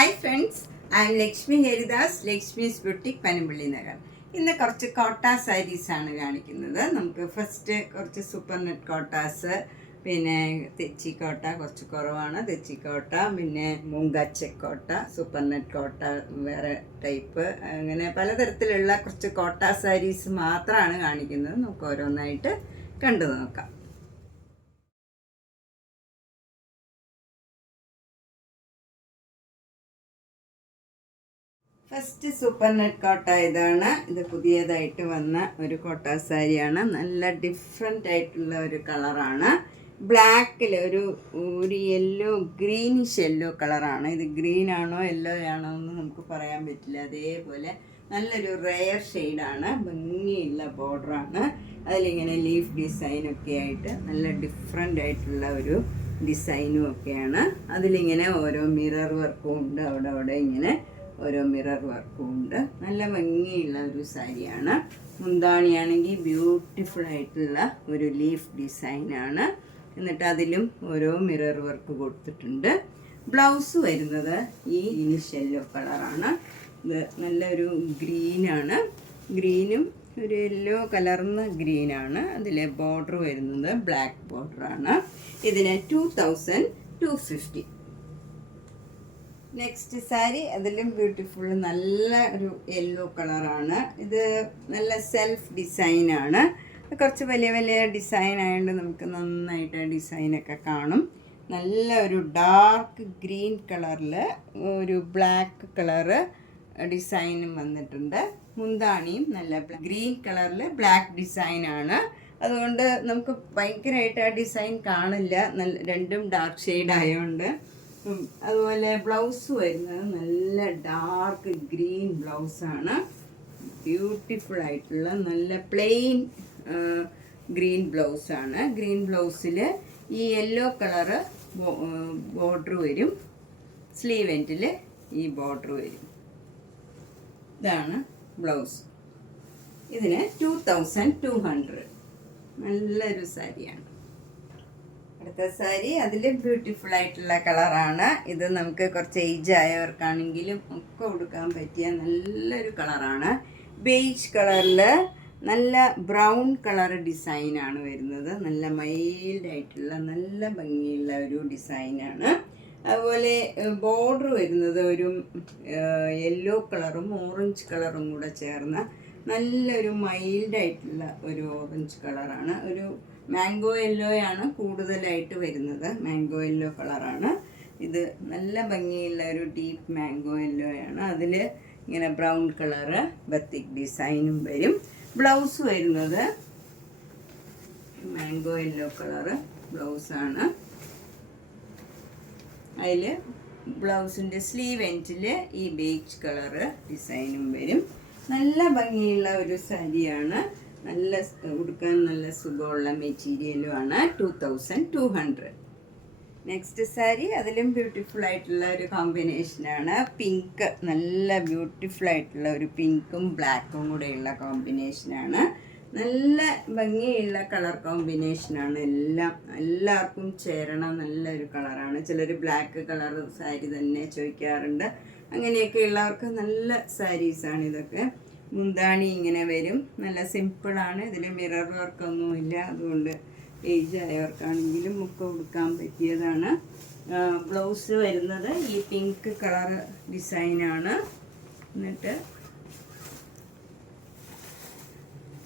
Hi friends, I M Lakshmi Haridas, Lakshmi's boutique, Panampilly Nagar. ഇന്ന് കുറച്ച് കോട്ട സാരീസാണ് കാണിക്കുന്നത്. നമുക്ക് ഫസ്റ്റ് കുറച്ച് സൂപ്പർ നെറ്റ് കോട്ടാസ്, പിന്നെ തെച്ചിക്കോട്ട കുറച്ച് കുറവാണ്, തെച്ചിക്കോട്ട, പിന്നെ മൂങ്കാച്ചക്കോട്ട, സൂപ്പർ നെറ്റ് കോട്ട വേറെ ടൈപ്പ്, അങ്ങനെ പലതരത്തിലുള്ള കുറച്ച് കോട്ട സാരീസ് മാത്രമാണ് കാണിക്കുന്നത്. നമുക്ക് ഓരോന്നായിട്ട് കണ്ടു നോക്കാം. ഫസ്റ്റ് സൂപ്പർ നെറ്റ് കോട്ട ഇതാണ്. ഇത് പുതിയതായിട്ട് വന്ന ഒരു കോട്ട സാരിയാണ്. നല്ല ഡിഫറെൻ്റ് ആയിട്ടുള്ള ഒരു കളറാണ്. ബ്ലാക്കിൽ ഒരു യെല്ലോ, ഗ്രീനിഷ് യെല്ലോ കളറാണ്. ഇത് ഗ്രീൻ ആണോ യെല്ലോ ആണോ എന്ന് നമുക്ക് പറയാൻ പറ്റില്ല. അതേപോലെ നല്ലൊരു റെയർ ഷെയ്ഡാണ്. ഭംഗിയുള്ള ബോർഡറാണ്. അതിലിങ്ങനെ ലീഫ് ഡിസൈനൊക്കെ ആയിട്ട് നല്ല ഡിഫറെൻ്റ് ആയിട്ടുള്ള ഒരു ഡിസൈനും ഒക്കെയാണ്. അതിലിങ്ങനെ ഓരോ മിറർ വർക്കും ഉണ്ട്. അവിടെ ഇങ്ങനെ ഓരോ മിറർ വർക്കും ഉണ്ട്. നല്ല ഭംഗിയുള്ള ഒരു സാരിയാണ്. മുന്താണിയാണെങ്കിൽ ബ്യൂട്ടിഫുൾ ആയിട്ടുള്ള ഒരു ലീഫ് ഡിസൈനാണ്. എന്നിട്ട് അതിലും ഓരോ മിറർ വർക്ക് കൊടുത്തിട്ടുണ്ട്. ബ്ലൗസ് വരുന്നത് ഈ ഇനിഷ് യെല്ലോ കളറാണ്. ഇത് നല്ലൊരു ഗ്രീനാണ്. ഗ്രീനും ഒരു യെല്ലോ കലർന്ന ഗ്രീനാണ്. അതിലെ ബോർഡർ വരുന്നത് ബ്ലാക്ക് ബോർഡറാണ്. ഇതിന് 2250. നെക്സ്റ്റ് സാരി അതിലും ബ്യൂട്ടിഫുൾ, നല്ല ഒരു യെല്ലോ കളറാണ്. ഇത് നല്ല സെൽഫ് ഡിസൈനാണ്. കുറച്ച് വലിയ വലിയ ഡിസൈൻ ആയതുകൊണ്ട് നമുക്ക് നന്നായിട്ട് ഡിസൈനൊക്കെ കാണും. നല്ല ഒരു ഡാർക്ക് ഗ്രീൻ കളറിൽ ഒരു ബ്ലാക്ക് കളറ് ഡിസൈനും വന്നിട്ടുണ്ട്. മുന്താണിയും നല്ല ഗ്രീൻ കളറിൽ ബ്ലാക്ക് ഡിസൈനാണ്. അതുകൊണ്ട് നമുക്ക് ഭയങ്കരമായിട്ട് ആ ഡിസൈൻ കാണില്ല. രണ്ടും ഡാർക്ക് ഷെയ്ഡ് ആയതുകൊണ്ട്. അതുപോലെ ബ്ലൗസ് വരുന്നത് നല്ല ഡാർക്ക് ഗ്രീൻ ബ്ലൗസാണ്. ബ്യൂട്ടിഫുൾ ആയിട്ടുള്ള നല്ല പ്ലെയിൻ ഗ്രീൻ ബ്ലൗസാണ്. ഗ്രീൻ ബ്ലൗസിൽ ഈ യെല്ലോ കളറ് ബോർഡർ വരും. സ്ലീവ് എൻഡിൽ ഈ ബോർഡർ വരും. ഇതാണ് ബ്ലൗസ്. ഇതിന് 2200. നല്ലൊരു സാരിയാണ്. അടുത്ത സാരി അതിൽ ബ്യൂട്ടിഫുൾ ആയിട്ടുള്ള കളറാണ്. ഇത് നമുക്ക് കുറച്ച് ഏജ് ആയവർക്കാണെങ്കിലും ഒക്കെ ഉടുക്കാൻ പറ്റിയ നല്ലൊരു കളറാണ്. ബേജ് കളറിൽ നല്ല ബ്രൗൺ കളർ ഡിസൈനാണ് വരുന്നത്. നല്ല മൈൽഡായിട്ടുള്ള നല്ല ഭംഗിയുള്ള ഒരു ഡിസൈനാണ്. അതുപോലെ ബോർഡർ വരുന്നത് ഒരു യെല്ലോ കളറും ഓറഞ്ച് കളറും കൂടെ ചേർന്ന നല്ലൊരു മൈൽഡായിട്ടുള്ള ഒരു ഓറഞ്ച് കളറാണ്. ഒരു മാംഗോ യെല്ലോയാണ് കൂടുതലായിട്ട് വരുന്നത്. മാംഗോ യെല്ലോ കളറാണ് ഇത്. നല്ല ഭംഗിയുള്ള ഒരു ഡീപ്പ് മാംഗോ യെല്ലോയാണ്. അതിൽ ഇങ്ങനെ ബ്രൗൺ കളറ് ബത്തിക് ഡിസൈനും വരും. ബ്ലൗസ് വരുന്നത് മാംഗോ യെല്ലോ കളറ് ബ്ലൗസാണ്. അതിൽ ബ്ലൗസിൻ്റെ സ്ലീവ് എൻഡിൽ ഈ ബേജ് കളറ് ഡിസൈനും വരും. നല്ല ഭംഗിയുള്ള ഒരു സാരിയാണ്. നല്ല ഉടുക്കാൻ നല്ല സുഖമുള്ള മെറ്റീരിയലും ആണ്. 2200. നെക്സ്റ്റ് സാരി അതിലും ബ്യൂട്ടിഫുൾ ആയിട്ടുള്ള ഒരു കോമ്പിനേഷനാണ്. പിങ്ക്, നല്ല ബ്യൂട്ടിഫുൾ ആയിട്ടുള്ള ഒരു പിങ്കും ബ്ലാക്കും കൂടെയുള്ള കോമ്പിനേഷനാണ്. നല്ല ഭംഗിയുള്ള കളർ കോമ്പിനേഷനാണ്. എല്ലാവർക്കും ചേരണ നല്ലൊരു കളറാണ്. ചിലർ ബ്ലാക്ക് കളർ സാരി തന്നെ ചോദിക്കാറുണ്ട്. അങ്ങനെയൊക്കെ ഉള്ളവർക്ക് നല്ല സാരീസാണ് ഇതൊക്കെ. മുന്താണി ഇങ്ങനെ വരും. നല്ല സിമ്പിളാണ്. ഇതിൽ മിറർ വർക്കൊന്നുമില്ല. അതുകൊണ്ട് ഏജ് ആയവർക്കാണെങ്കിലും ഒക്കെ ഉടുക്കാൻ പറ്റിയതാണ്. ബ്ലൗസ് വരുന്നത് ഈ പിങ്ക് കളർ ഡിസൈനാണ്. എന്നിട്ട്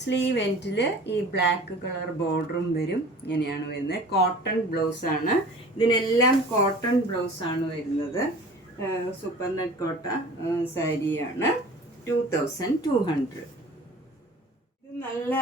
സ്ലീവ് എൻഡിൽ ഈ ബ്ലാക്ക് കളർ ബോർഡറും വരും. ഇങ്ങനെയാണ് വരുന്നത്. കോട്ടൺ ബ്ലൗസാണ്. ഇതിനെല്ലാം കോട്ടൺ ബ്ലൗസാണ് വരുന്നത്. സൂപ്പർ നെറ്റ് കോട്ട സാരിയാണ്. 2200. ഇത് നല്ല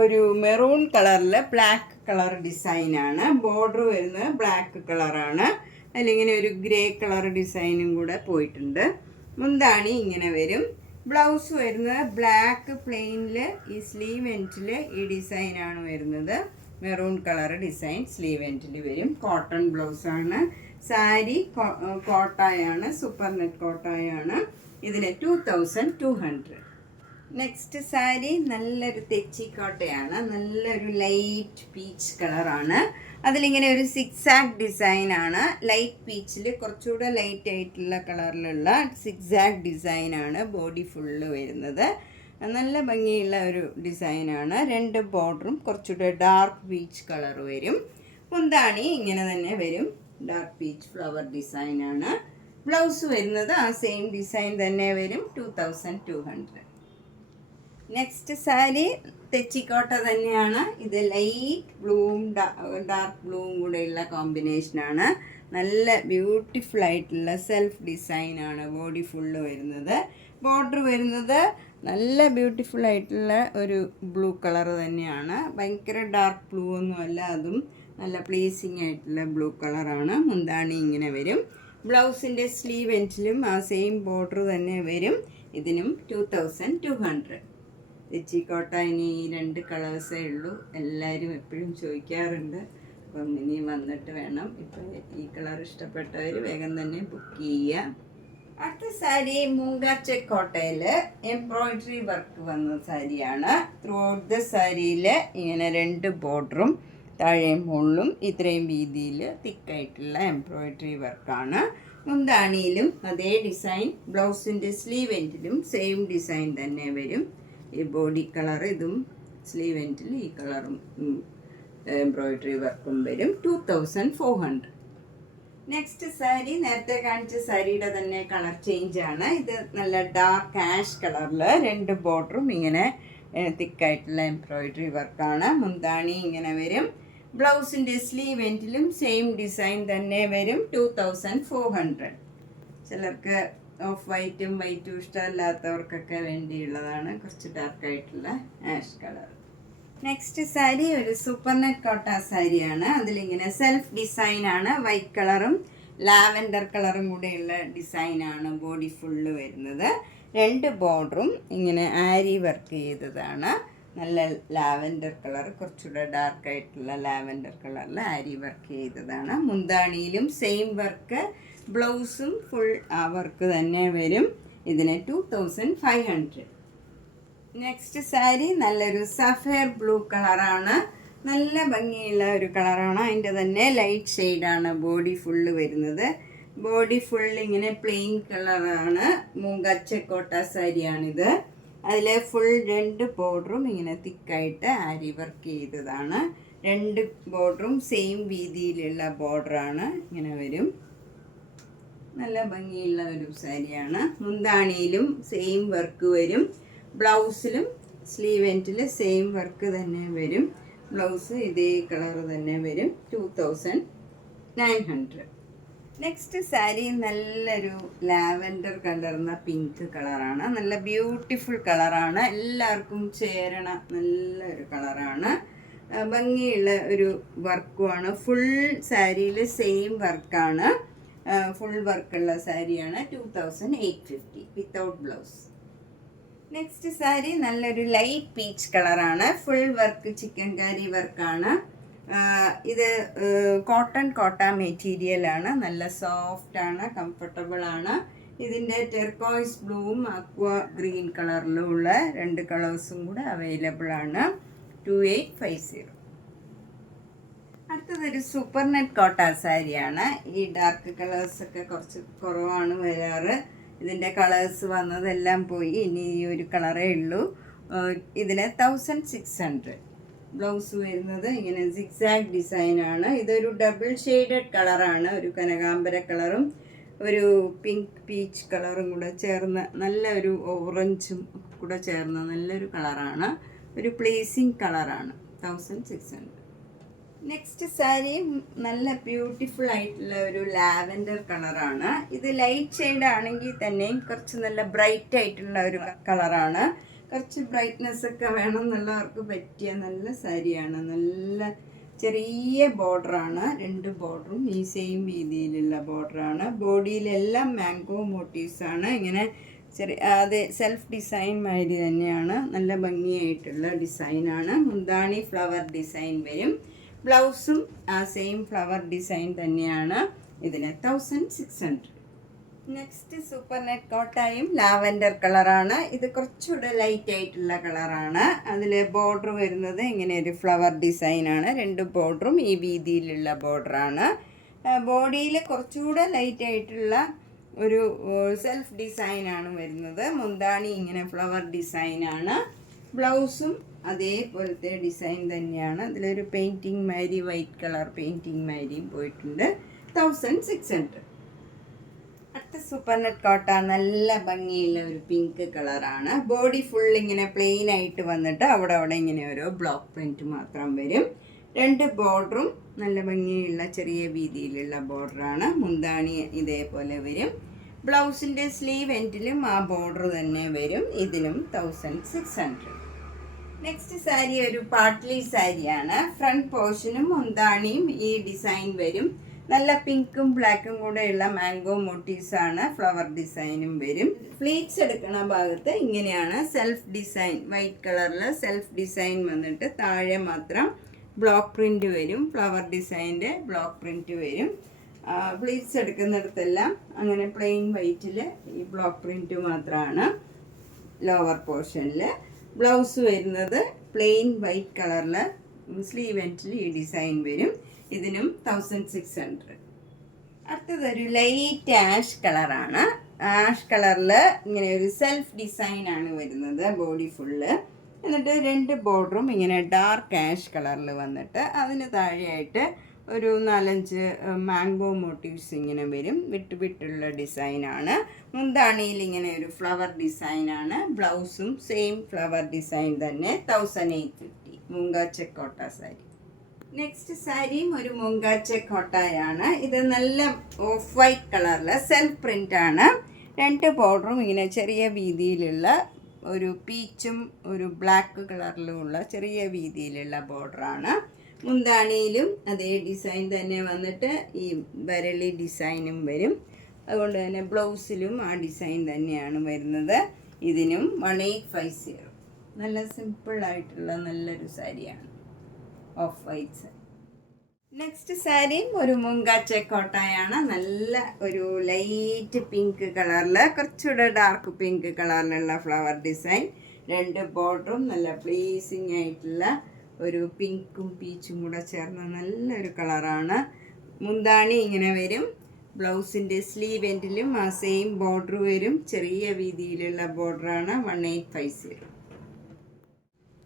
ഒരു മെറൂൺ കളറിൽ ബ്ലാക്ക് കളർ ഡിസൈനാണ്. ബോർഡർ വരുന്നത് ബ്ലാക്ക് കളറാണ്. അതിലിങ്ങനെ ഒരു ഗ്രേ കളർ ഡിസൈനും കൂടെ പോയിട്ടുണ്ട്. മുന്താണി ഇങ്ങനെ വരും. ബ്ലൗസ് വരുന്നത് ബ്ലാക്ക് പ്ലെയിനിൽ ഈ സ്ലീവ് എൻഡിൽ ഈ ഡിസൈനാണ് വരുന്നത്. മെറൂൺ കളർ ഡിസൈൻ സ്ലീവ് എൻഡിൽ വരും. കോട്ടൺ ബ്ലൗസാണ്. സാരി കോട്ടായാണ്, സൂപ്പർ നെറ്റ് കോട്ടായാണ്. ഇതിന് 2200. നെക്സ്റ്റ് സാരി നല്ലൊരു തെച്ചിക്കോട്ടയാണ്. നല്ലൊരു ലൈറ്റ് പീച്ച് കളറാണ്. അതിലിങ്ങനെ ഒരു സിക്സാക് ഡിസൈനാണ്. ലൈറ്റ് പീച്ചിൽ കുറച്ചുകൂടെ ലൈറ്റ് ആയിട്ടുള്ള കളറിലുള്ള സിക്സാക് ഡിസൈനാണ് ബോഡി ഫുള്ള് വരുന്നത്. നല്ല ഭംഗിയുള്ള ഒരു ഡിസൈനാണ്. 2 ബോർഡറും കുറച്ചുകൂടെ ഡാർക്ക് പീച്ച് കളർ വരും. മുന്താണി ഇങ്ങനെ തന്നെ വരും, ഡാർക്ക് പീച്ച് ഫ്ലവർ ഡിസൈനാണ്. ബ്ലൗസ് വരുന്നത് ആ സെയിം ഡിസൈൻ തന്നെ വരും, 2200. നെക്സ്റ്റ് സാരി തെച്ചിക്കോട്ട തന്നെയാണ്. ഇത് ലൈറ്റ് ബ്ലൂവും ഡാർക്ക് ബ്ലൂവും കൂടെയുള്ള കോമ്പിനേഷനാണ്. നല്ല ബ്യൂട്ടിഫുൾ ആയിട്ടുള്ള സെൽഫ് ഡിസൈനാണ് ബോഡി ഫുള്ള് വരുന്നത്. ബോർഡർ വരുന്നത് നല്ല ബ്യൂട്ടിഫുൾ ആയിട്ടുള്ള ഒരു ബ്ലൂ കളർ തന്നെയാണ്. ഭയങ്കര ഡാർക്ക് ബ്ലൂ ഒന്നുമല്ല, അതും നല്ല പ്ലീസിങ് ആയിട്ടുള്ള ബ്ലൂ കളറാണ്. മുന്താണി ഇങ്ങനെ വരും. ബ്ലൗസിൻ്റെ സ്ലീവ് എൻഡിലും ആ സെയിം ബോർഡർ തന്നെ വരും. ഇതിനും 2200. തെച്ചിക്കോട്ട ഇനി ഈ 2 കളേഴ്സേ ഉള്ളൂ. എല്ലാവരും എപ്പോഴും ചോദിക്കാറുണ്ട്. അപ്പം ഇനി വന്നിട്ട് വേണം. ഇപ്പം ഈ കളർ ഇഷ്ടപ്പെട്ടവർ വേഗം തന്നെ ബുക്ക് ചെയ്യുക. അടുത്ത സാരി മൂങ്കാച്ചക്കോട്ടയിൽ എംബ്രോയിഡറി വർക്ക് വന്ന സാരിയാണ്. ത്രൂ ഔട്ട് ദ സാരിയിൽ ഇങ്ങനെ 2 ബോർഡറും താഴെയും മുകളിലും ഇത്രയും വീതിയിൽ തിക്കായിട്ടുള്ള എംബ്രോയിഡറി വർക്കാണ്. മുന്താണിയിലും അതേ ഡിസൈൻ, ബ്ലൗസിൻ്റെ സ്ലീവ് എൻഡിലും സെയിം ഡിസൈൻ തന്നെ വരും. ഈ ബോഡി കളർ ഇതും സ്ലീവ് എൻഡിൽ ഈ കളറും എംബ്രോയിഡറി വർക്കും വരും. 2400. നെക്സ്റ്റ് സാരി നേരത്തെ കാണിച്ച സാരിയുടെ തന്നെ കളർ ചേഞ്ച് ആണ്. ഇത് നല്ല ഡാർക്ക് ആഷ് കളറിൽ 2 ബോർഡറും ഇങ്ങനെ തിക്കായിട്ടുള്ള എംബ്രോയിഡറി വർക്കാണ്. മുന്താണി ഇങ്ങനെ വരും. ബ്ലൗസിൻ്റെ സ്ലീവ് എൻഡിലും സെയിം ഡിസൈൻ തന്നെ വരും. 2400. ചിലർക്ക് ഓഫ് വൈറ്റും ഇഷ്ടമല്ലാത്തവർക്കൊക്കെ വേണ്ടിയുള്ളതാണ്. കുറച്ച് ഡാർക്കായിട്ടുള്ള ആഷ് കളർ. നെക്സ്റ്റ് സാരി ഒരു സൂപ്പർ നെറ്റ് കോട്ട സാരിയാണ്. അതിലിങ്ങനെ സെൽഫ് ഡിസൈനാണ്. വൈറ്റ് കളറും ലാവൻഡർ കളറും കൂടെയുള്ള ഡിസൈനാണ് ബോഡി ഫുള്ള് വരുന്നത്. 2 ബോർഡറും ഇങ്ങനെ ആരി വർക്ക് ചെയ്തതാണ്. നല്ല ലാവൻഡർ കളർ, കുറച്ചുകൂടെ ഡാർക്കായിട്ടുള്ള ലാവൻഡർ കളറിൽ ആരി വർക്ക് ചെയ്തതാണ്. മുന്താണിയിലും സെയിം വർക്ക്, ബ്ലൗസും ഫുൾ ആ വർക്ക് തന്നെ വരും. ഇതിന് 2500. നെക്സ്റ്റ് സാരി നല്ലൊരു സഫയർ ബ്ലൂ കളറാണ്. നല്ല ഭംഗിയുള്ള ഒരു കളറാണ്. അതിൻ്റെ തന്നെ ലൈറ്റ് ഷെയ്ഡാണ് ബോഡി ഫുള്ള് വരുന്നത്. ബോഡി ഫുൾ ഇങ്ങനെ പ്ലെയിൻ കളറാണ്. മൂങ്കച്ചക്കോട്ട സാരിയാണിത്. അതിൽ ഫുൾ 2 ബോർഡറും ഇങ്ങനെ തിക്കായിട്ട് ആരി വർക്ക് ചെയ്തതാണ്. 2 ബോർഡറും സെയിം വീതിയിലുള്ള ബോർഡറാണ്. ഇങ്ങനെ വരും. നല്ല ഭംഗിയുള്ള ഒരു സാരിയാണ്. മുന്താണിയിലും സെയിം വർക്ക് വരും. ബ്ലൗസിലും സ്ലീവ് എൻഡിൽ സെയിം വർക്ക് തന്നെ വരും. ബ്ലൗസ് ഇതേ കളർ തന്നെ വരും. 2900. നെക്സ്റ്റ് സാരി നല്ലൊരു ലാവൻഡർ കലർന്ന പിങ്ക് കളറാണ്. നല്ല ബ്യൂട്ടിഫുൾ കളറാണ്. എല്ലാവർക്കും ചേരണ നല്ലൊരു കളറാണ്. ഭംഗിയുള്ള ഒരു വർക്കുമാണ്. ഫുൾ സാരിയിൽ സെയിം വർക്കാണ്. ഫുൾ വർക്കുള്ള സാരിയാണ്. 2850 വിത്തൗട്ട് ബ്ലൗസ്. നെക്സ്റ്റ് സാരി നല്ലൊരു ലൈറ്റ് പീച്ച് കളറാണ്. ഫുൾ വർക്ക് ചിക്കൻ കാരി വർക്കാണ്. ഇത് കോട്ടൺ കോട്ട മെറ്റീരിയലാണ്. നല്ല സോഫ്റ്റാണ്, കംഫർട്ടബിളാണ്. ഇതിൻ്റെ ടെർക്കോയ്സ് ബ്ലൂവും അക്വ ഗ്രീൻ കളറിലുള്ള 2 കളേഴ്സും കൂടെ അവൈലബിൾ ആണ്. 2850. അടുത്തതൊരു സൂപ്പർ നെറ്റ് കോട്ട സാരിയാണ്. ഈ ഡാർക്ക് കളേഴ്സൊക്കെ കുറച്ച് കുറവാണ് വരാറ്. ഇതിൻ്റെ കളേഴ്സ് വന്നതെല്ലാം പോയി. ഇനി ഈ ഒരു കളറേ ഉള്ളൂ. ഇതിന് 1600. ബ്ലൗസ് വരുന്നത് ഇങ്ങനെ സിക്സാക് ഡിസൈനാണ്. ഇതൊരു ഡബിൾ ഷെയ്ഡഡ് കളറാണ്. ഒരു കനകാംബര കളറും ഒരു പിങ്ക് പീച്ച് കളറും കൂടെ ചേർന്ന നല്ലൊരു ഓറഞ്ചും കൂടെ ചേർന്ന നല്ലൊരു കളറാണ്. ഒരു പ്ലേസിങ് കളറാണ്. 1600. നെക്സ്റ്റ് സാരി നല്ല ബ്യൂട്ടിഫുൾ ആയിട്ടുള്ള ഒരു ലാവൻഡർ കളറാണ്. ഇത് ലൈറ്റ് ഷെയ്ഡ് ആണെങ്കിൽ തന്നെയും കുറച്ച് നല്ല ബ്രൈറ്റ് ആയിട്ടുള്ള ഒരു കളറാണ്. കുറച്ച് ബ്രൈറ്റ്നെസ് ഒക്കെ വേണം എന്നുള്ളവർക്ക് പറ്റിയ നല്ല സാരിയാണ്. നല്ല ചെറിയ ബോർഡറാണ്. 2 ബോർഡറും ഈ സെയിം രീതിയിലുള്ള ബോർഡറാണ്. ബോഡിയിലെല്ലാം മാംഗോ മോട്ടീവ്സാണ്. ഇങ്ങനെ ചെറിയ അതെ സെൽഫ് ഡിസൈൻ മാതിരി തന്നെയാണ്. നല്ല ഭംഗിയായിട്ടുള്ള ഡിസൈനാണ്. മുന്താണി ഫ്ലവർ ഡിസൈൻ വരും. ബ്ലൗസും ആ സെയിം ഫ്ലവർ ഡിസൈൻ തന്നെയാണ്. ഇതിന് 1600. നെക്സ്റ്റ് സൂപ്പർ നെറ്റ് കോട്ടായും ലാവൻഡർ കളറാണ്. ഇത് കുറച്ചുകൂടെ ലൈറ്റ് ആയിട്ടുള്ള കളറാണ്. അതിൽ ബോർഡർ വരുന്നത് ഇങ്ങനെ ഒരു ഫ്ലവർ ഡിസൈനാണ്. രണ്ട് ബോർഡറും ഈ വീതിയിലുള്ള ബോർഡറാണ്. ബോഡിയിൽ കുറച്ചുകൂടെ ലൈറ്റ് ആയിട്ടുള്ള ഒരു സെൽഫ് ഡിസൈനാണ് വരുന്നത്. മുന്താണി ഇങ്ങനെ ഫ്ലവർ ഡിസൈനാണ്. ബ്ലൗസും അതേപോലത്തെ ഡിസൈൻ തന്നെയാണ്. അതിലൊരു പെയിൻറ്റിങ് മാരി വൈറ്റ് കളർ പെയിൻറ്റിങ് മാരിയും പോയിട്ടുണ്ട്. 1600. അടുത്ത സൂപ്പർ നെറ്റ് കോട്ട നല്ല ഭംഗിയുള്ള ഒരു പിങ്ക് കളറാണ്. ബോഡി ഫുൾ ഇങ്ങനെ പ്ലെയിൻ ആയിട്ട് വന്നിട്ട് അവിടെ ഇങ്ങനെ ഓരോ ബ്ലോക്ക് പ്രിൻറ്റ് മാത്രം വരും. രണ്ട് ബോർഡറും നല്ല ഭംഗിയുള്ള ചെറിയ വീതിയിലുള്ള ബോർഡറാണ്. മുന്താണി ഇതേപോലെ വരും. ബ്ലൗസിൻ്റെ സ്ലീവ് എൻഡിലും ആ ബോർഡർ തന്നെ വരും. ഇതിനും 1600. നെക്സ്റ്റ് സാരി ഒരു പാട്ട്ലി സാരിയാണ്. ഫ്രണ്ട് പോർഷനും മുന്താണിയും ഈ ഡിസൈൻ വരും. നല്ല പിങ്കും ബ്ലാക്കും കൂടെയുള്ള മാംഗോ മോട്ടീവ്സ് ആണ്. ഫ്ലവർ ഡിസൈനും വരും. ഫ്ലീറ്റ്സ് എടുക്കുന്ന ഭാഗത്ത് ഇങ്ങനെയാണ് സെൽഫ് ഡിസൈൻ, വൈറ്റ് കളറിൽ സെൽഫ് ഡിസൈൻ വന്നിട്ട് താഴെ മാത്രം ബ്ലോക്ക് പ്രിന്റ് വരും. ഫ്ലവർ ഡിസൈൻ്റെ ബ്ലോക്ക് പ്രിന്റ് വരും. ഫ്ലീറ്റ്സ് എടുക്കുന്നിടത്തെല്ലാം അങ്ങനെ പ്ലെയിൻ വൈറ്റിൽ ഈ ബ്ലോക്ക് പ്രിന്റ് മാത്രമാണ്. ലോവർ പോർഷനിൽ ബ്ലൗസ് വരുന്നത് പ്ലെയിൻ വൈറ്റ് കളറിൽ സ്ലീവ് എൻഡിൽ ഈ ഡിസൈൻ വരും. ഇതിനും 1600. അടുത്തതൊരു ലൈറ്റ് ആഷ് കളറാണ്. ആഷ് കളറിൽ ഇങ്ങനെ ഒരു സെൽഫ് ഡിസൈനാണ് വരുന്നത് ബോഡി ഫുള്ള്. എന്നിട്ട് രണ്ട് ബോർഡറും ഇങ്ങനെ ഡാർക്ക് ആഷ് കളറിൽ വന്നിട്ട് അതിന് താഴെയായിട്ട് ഒരു 4-5 മാംഗോ മോട്ടീവ്സ് ഇങ്ങനെ വരും. വിട്ടുള്ള ഡിസൈനാണ്. മുന്താണിയിൽ ഇങ്ങനെ ഒരു ഫ്ലവർ ഡിസൈനാണ്. ബ്ലൗസും സെയിം ഫ്ലവർ ഡിസൈൻ തന്നെ. 1850. മൂങ്കാച്ച കോട്ട സാരി. നെക്സ്റ്റ് സാരിയും ഒരു മൂങ്കാച്ച കോട്ടയാണ്. ഇത് നല്ല ഓഫ് വൈറ്റ് കളറിൽ സെൽഫ് പ്രിൻ്റ് ആണ്. രണ്ട് ബോർഡറും ഇങ്ങനെ ചെറിയ വീതിയിലുള്ള ഒരു പീച്ചും ഒരു ബ്ലാക്ക് കളറിലുമുള്ള ചെറിയ വീതിയിലുള്ള ബോർഡറാണ്. മുന്താണിയിലും അതേ ഡിസൈൻ തന്നെ വന്നിട്ട് ഈ വരളി ഡിസൈനും വരും. അതുകൊണ്ട് തന്നെ ബ്ലൗസിലും ആ ഡിസൈൻ തന്നെയാണ് വരുന്നത്. ഇതിനും 1850. നല്ല സിമ്പിളായിട്ടുള്ള നല്ലൊരു സാരിയാണ്, ഓഫ് വൈറ്റ് സാരി. നെക്സ്റ്റ് സാരിയും ഒരു മൂങ്കാച്ച കോട്ടയാണ്. നല്ല ഒരു ലൈറ്റ് പിങ്ക് കളറിൽ കുറച്ചുകൂടെ ഡാർക്ക് പിങ്ക് കളറിലുള്ള ഫ്ലവർ ഡിസൈൻ. രണ്ട് ബോർഡറും നല്ല പ്ലീസിങ് ആയിട്ടുള്ള ഒരു പിങ്കും പീച്ചും കൂടെ ചേർന്ന നല്ലൊരു കളറാണ്. മുന്താണി ഇങ്ങനെ വരും. ബ്ലൗസിൻ്റെ സ്ലീവ് എൻഡിലും ആ സെയിം ബോർഡർ വരും. ചെറിയ വീതിയിലുള്ള ബോർഡറാണ്. 1850.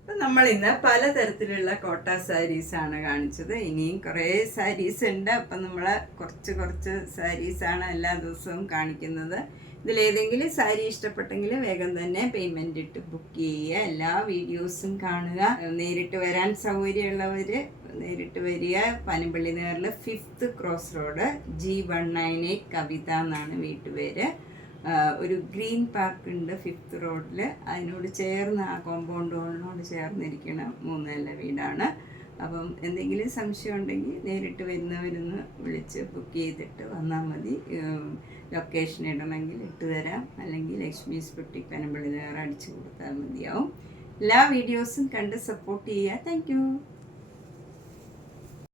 അപ്പം നമ്മളിന്ന് പലതരത്തിലുള്ള കോട്ട സാരീസാണ് കാണിച്ചത്. ഇനിയും കുറേ സാരീസ് ഉണ്ട്. അപ്പം നമ്മൾ കുറച്ച് സാരീസാണ് എല്ലാ ദിവസവും കാണിക്കുന്നത്. ഇതിലേതെങ്കിലും സാരി ഇഷ്ടപ്പെട്ടെങ്കിൽ വേഗം തന്നെ പേയ്മെൻ്റ് ഇട്ട് ബുക്ക് ചെയ്യുക. എല്ലാ വീഡിയോസും കാണുക. നേരിട്ട് വരാൻ സൗകര്യമുള്ളവർ നേരിട്ട് വരിക. പനമ്പള്ളി നേറിൽ 5th cross road G198 Kavitha എന്നാണ് വീട്ടുപേര്. ഒരു ഗ്രീൻ പാർക്ക് ഉണ്ട് 5th റോഡിൽ. അതിനോട് ചേർന്ന് ആ കോമ്പൗണ്ട് ഹോളിനോട് ചേർന്നിരിക്കുന്ന 3 നില വീടാണ്. അപ്പം എന്തെങ്കിലും സംശയം ഉണ്ടെങ്കിൽ നേരിട്ട് വരുന്നവരൊന്ന് വിളിച്ച് ബുക്ക് ചെയ്തിട്ട് വന്നാൽ മതി. ലൊക്കേഷൻ ഇടണമെങ്കിൽ ഇട്ട് തരാം. അല്ലെങ്കിൽ ലക്ഷ്മീസ് ബുട്ടിക് പനമ്പള്ളി നേർ അടിച്ചു കൊടുത്താൽ മതിയാവും. എല്ലാ വീഡിയോസും കണ്ട് സപ്പോർട്ട് ചെയ്യുക. Thank you.